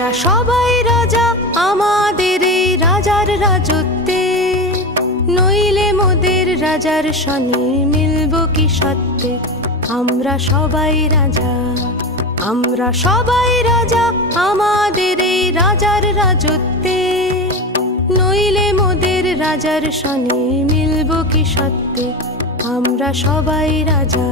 আমরা সবাই রাজা আমাদের এই রাজার রাজত্বে, নইলে মোদের রাজার সনে মিলব কি সত্যে। আমরা সবাই রাজা, আমরা সবাই রাজা আমাদের এই রাজার রাজত্বে, নইলে মোদের রাজার সনে মিলব কি সত্যে। আমরা সবাই রাজা।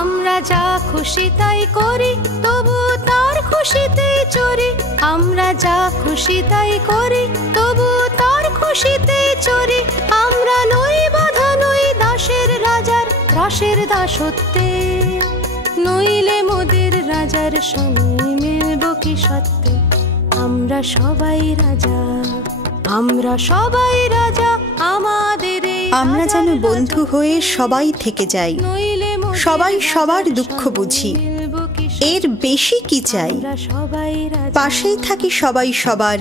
আমরা যা খুশি তাই করি, তবু তার খুশিতেই চরি। আমরা যা খুশি তাই করি, তবু তার খুশিতেই চরি। আমরা নই বাধা, নই দাসের রাজার দাসের দাসত্বে, নইলে মোদের রাজার সনে মিলব কি সত্যে। আমরা সবাই রাজা, আমরা সবাই রাজা আমাদের এই। আমরা যেন বন্ধু হয়ে সবাই থেকে যাই, সবাই সবার দুঃখ বুঝি, এর বেশি কি চাই। পাশেই থাকি সবাই সবার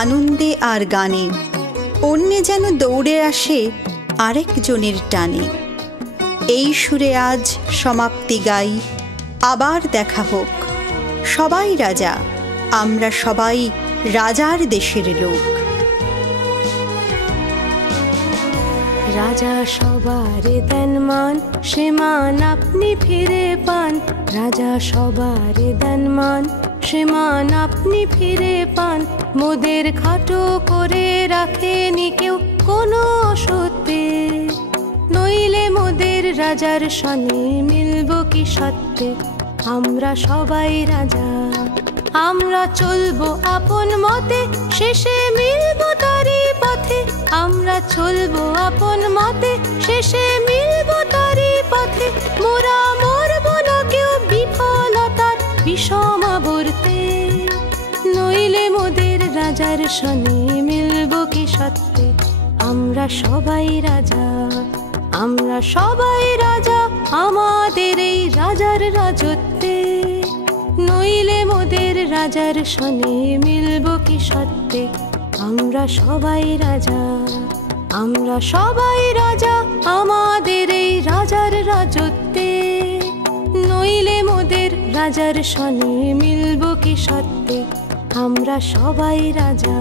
আনন্দে আর গানে, অন্যে যেন দৌড়ে আসে আরেকজনের টানে। এই সুরে আজ সমাপ্তি গাই, আবার দেখা হোক। সবাই রাজা, আমরা সবাই রাজার দেশের লোক। রাজা সবারে দেন মান, সে মান আপনি ফিরে পান। রাজা সবারে দেন মান, সে মান আপনি ফিরে পান। মোদের খাটো করে রাখেনি কেউ কোনো সত্যে, নইলে মোদের রাজার সনে মিলব কি সত্যে। আমরা সবাই রাজা, আমরা চলবো আপন মতে, শেষে মিলব তারই পথে। আমরা চলবো আপন মতে, শেষে মিলব তারই পথে। মোরা মরব না কেউ বিফলতার বিষম আবর্তে, নইলে মোদের রাজার সনে মিলব কি সত্যে। আমরা সবাই রাজা, আমরা সবাই রাজা আমাদের এই রাজার রাজত্বে, নইলে মোদের রাজার সনে মিলব কি সত্যে। আমরা সবাই রাজা, আমরা সবাই রাজা আমাদের এই রাজার রাজত্বে, নইলে মোদের রাজার সনে মিলব কি সত্যে। আমরা সবাই রাজা।